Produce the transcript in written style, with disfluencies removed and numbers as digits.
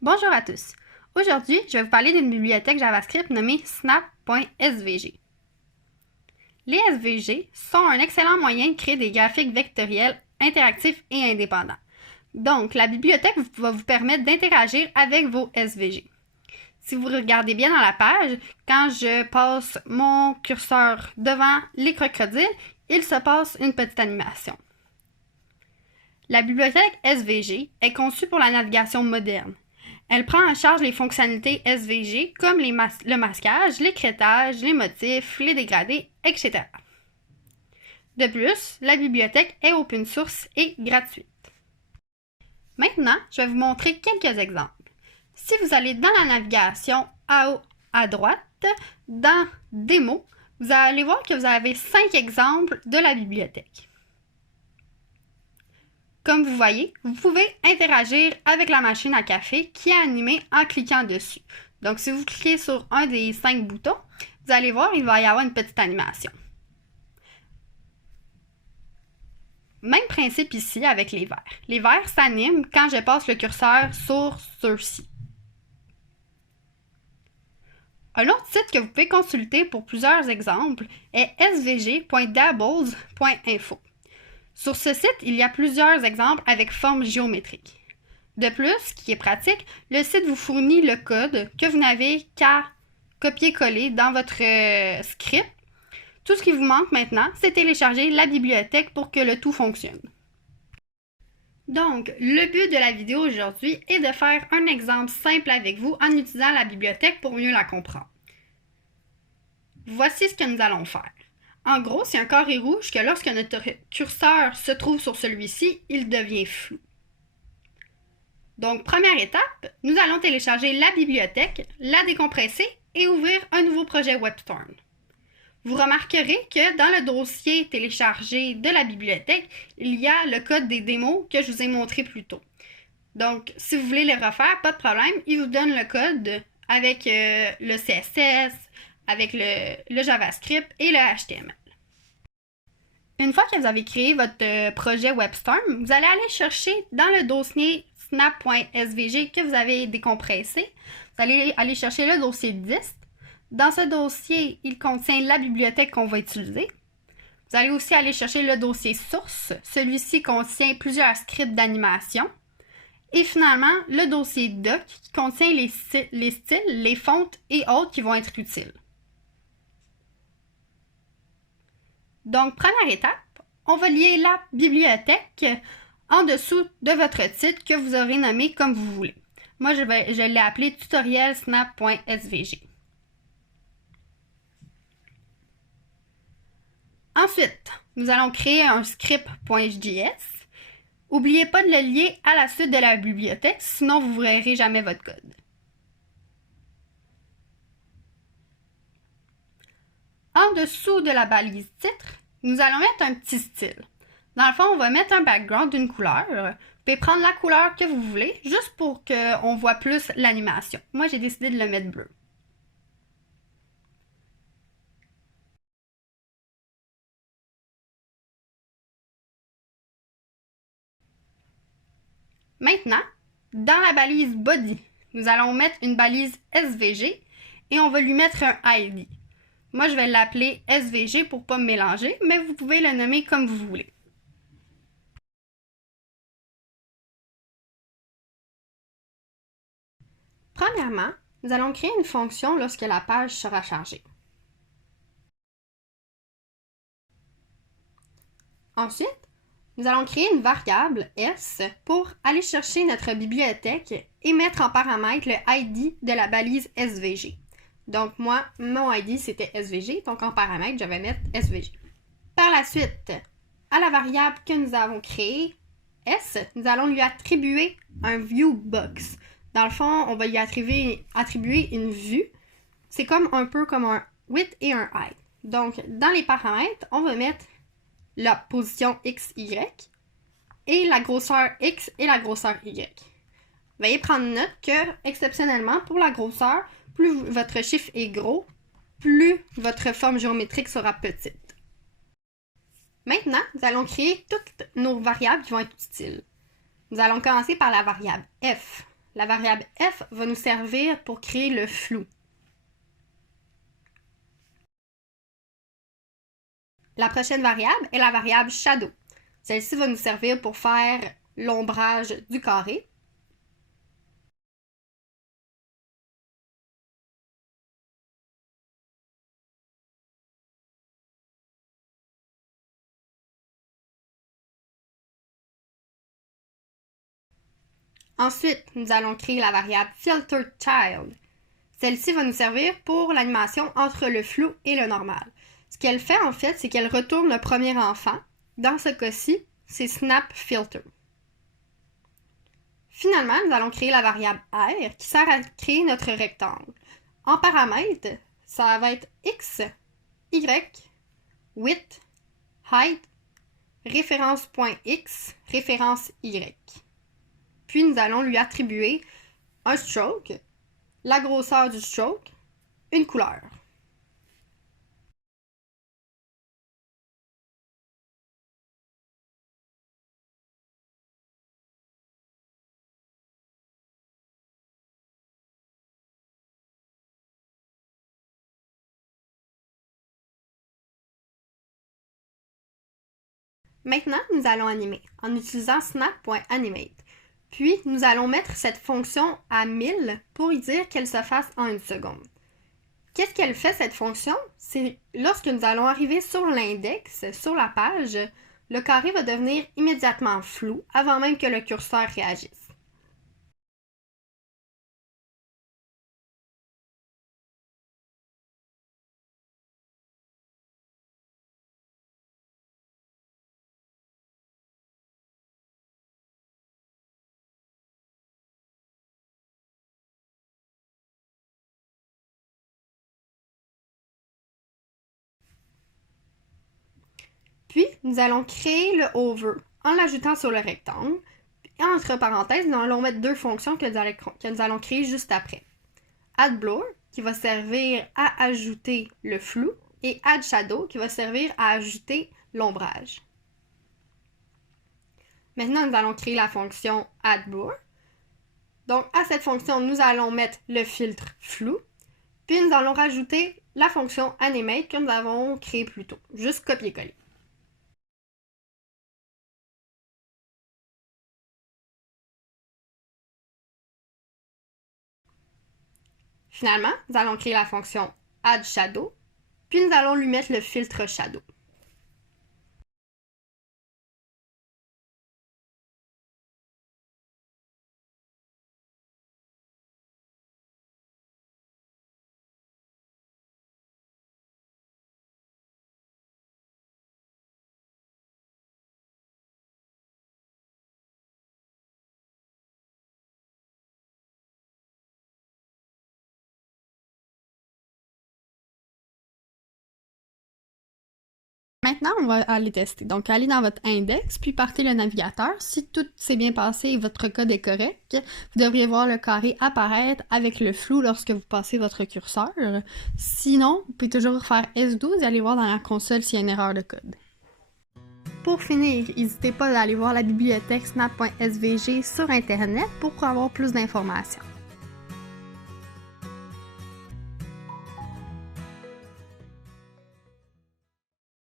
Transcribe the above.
Bonjour à tous. Aujourd'hui, je vais vous parler d'une bibliothèque JavaScript nommée snap.svg. Les SVG sont un excellent moyen de créer des graphiques vectoriels interactifs et indépendants. Donc, la bibliothèque va vous permettre d'interagir avec vos SVG. Si vous regardez bien dans la page, quand je passe mon curseur devant les crocodiles, il se passe une petite animation. La bibliothèque SVG est conçue pour la navigation moderne. Elle prend en charge les fonctionnalités SVG comme le masquage, l'écrêtage, les motifs, les dégradés, etc. De plus, la bibliothèque est open source et gratuite. Maintenant, je vais vous montrer quelques exemples. Si vous allez dans la navigation en haut à droite, dans Démo, vous allez voir que vous avez 5 exemples de la bibliothèque. Comme vous voyez, vous pouvez interagir avec la machine à café qui est animée en cliquant dessus. Donc, si vous cliquez sur un des 5 boutons, vous allez voir, il va y avoir une petite animation. Même principe ici avec les verres. Les verres s'animent quand je passe le curseur sur ceux-ci. Un autre site que vous pouvez consulter pour plusieurs exemples est svg.dabbles.info. Sur ce site, il y a plusieurs exemples avec forme géométrique. De plus, ce qui est pratique, le site vous fournit le code que vous n'avez qu'à copier-coller dans votre script. Tout ce qui vous manque maintenant, c'est télécharger la bibliothèque pour que le tout fonctionne. Donc, le but de la vidéo aujourd'hui est de faire un exemple simple avec vous en utilisant la bibliothèque pour mieux la comprendre. Voici ce que nous allons faire. En gros, c'est un carré rouge que lorsque notre curseur se trouve sur celui-ci, il devient flou. Donc, première étape, nous allons télécharger la bibliothèque, la décompresser et ouvrir un nouveau projet WebStorm. Vous remarquerez que dans le dossier téléchargé de la bibliothèque, il y a le code des démos que je vous ai montré plus tôt. Donc, si vous voulez les refaire, pas de problème, il vous donne le code avec le CSS, avec le JavaScript et le HTML. Une fois que vous avez créé votre projet WebStorm, vous allez aller chercher dans le dossier snap.svg que vous avez décompressé. Vous allez aller chercher le dossier dist. Dans ce dossier, il contient la bibliothèque qu'on va utiliser. Vous allez aussi aller chercher le dossier source. Celui-ci contient plusieurs scripts d'animation. Et finalement, le dossier doc qui contient les styles, les fontes et autres qui vont être utiles. Donc, première étape, on va lier la bibliothèque en dessous de votre titre que vous aurez nommé comme vous voulez. Moi, je l'ai appelé tutoriel snap.svg. Ensuite, nous allons créer un script.js. N'oubliez pas de le lier à la suite de la bibliothèque, sinon vous ne verrez jamais votre code. En dessous de la balise titre, nous allons mettre un petit style. Dans le fond, on va mettre un background d'une couleur. Vous pouvez prendre la couleur que vous voulez, juste pour qu'on voit plus l'animation. Moi, j'ai décidé de le mettre bleu. Maintenant, dans la balise body, nous allons mettre une balise SVG et on va lui mettre un ID. Moi, je vais l'appeler SVG pour ne pas me mélanger, mais vous pouvez le nommer comme vous voulez. Premièrement, nous allons créer une fonction lorsque la page sera chargée. Ensuite, nous allons créer une variable S pour aller chercher notre bibliothèque et mettre en paramètre le ID de la balise SVG. Donc moi, mon ID c'était SVG, donc en paramètre, je vais mettre SVG. Par la suite, à la variable que nous avons créée, S, nous allons lui attribuer un viewBox. Dans le fond, on va lui attribuer une vue. C'est un peu comme un width et un height. Donc, dans les paramètres, on va mettre la position X, Y et la grosseur X et la grosseur Y. Veuillez prendre note que, exceptionnellement, pour la grosseur, plus votre chiffre est gros, plus votre forme géométrique sera petite. Maintenant, nous allons créer toutes nos variables qui vont être utiles. Nous allons commencer par la variable f. la variable f va nous servir pour créer le flou. La prochaine variable est la variable shadow. Celle-ci va nous servir pour faire l'ombrage du carré. Ensuite, nous allons créer la variable filterChild. Celle-ci va nous servir pour l'animation entre le flou et le normal. Ce qu'elle fait en fait, c'est qu'elle retourne le premier enfant. Dans ce cas-ci, c'est snapFilter. Finalement, nous allons créer la variable R qui sert à créer notre rectangle. En paramètres, ça va être X, Y, width, height, référence.x, référence Y. Puis nous allons lui attribuer un stroke, la grosseur du stroke, une couleur. Maintenant, nous allons animer en utilisant snap.animate. Puis, nous allons mettre cette fonction à 1000 pour y dire qu'elle se fasse en 1 seconde. Qu'est-ce qu'elle fait, cette fonction? C'est lorsque nous allons arriver sur l'index, sur la page, le carré va devenir immédiatement flou avant même que le curseur réagisse. Puis, nous allons créer le over en l'ajoutant sur le rectangle. Et entre parenthèses, nous allons mettre deux fonctions que nous allons créer juste après. AddBlur, qui va servir à ajouter le flou, et AddShadow, qui va servir à ajouter l'ombrage. Maintenant, nous allons créer la fonction AddBlur. Donc, à cette fonction, nous allons mettre le filtre flou, puis nous allons rajouter la fonction Animate que nous avons créée plus tôt. Juste copier-coller. Finalement, nous allons créer la fonction AddShadow, puis nous allons lui mettre le filtre Shadow. Maintenant, on va aller tester. Donc, allez dans votre index, puis partez le navigateur. Si tout s'est bien passé et votre code est correct, vous devriez voir le carré apparaître avec le flou lorsque vous passez votre curseur. Sinon, vous pouvez toujours faire S12 et aller voir dans la console s'il y a une erreur de code. Pour finir, n'hésitez pas à aller voir la bibliothèque snap.svg sur Internet pour avoir plus d'informations.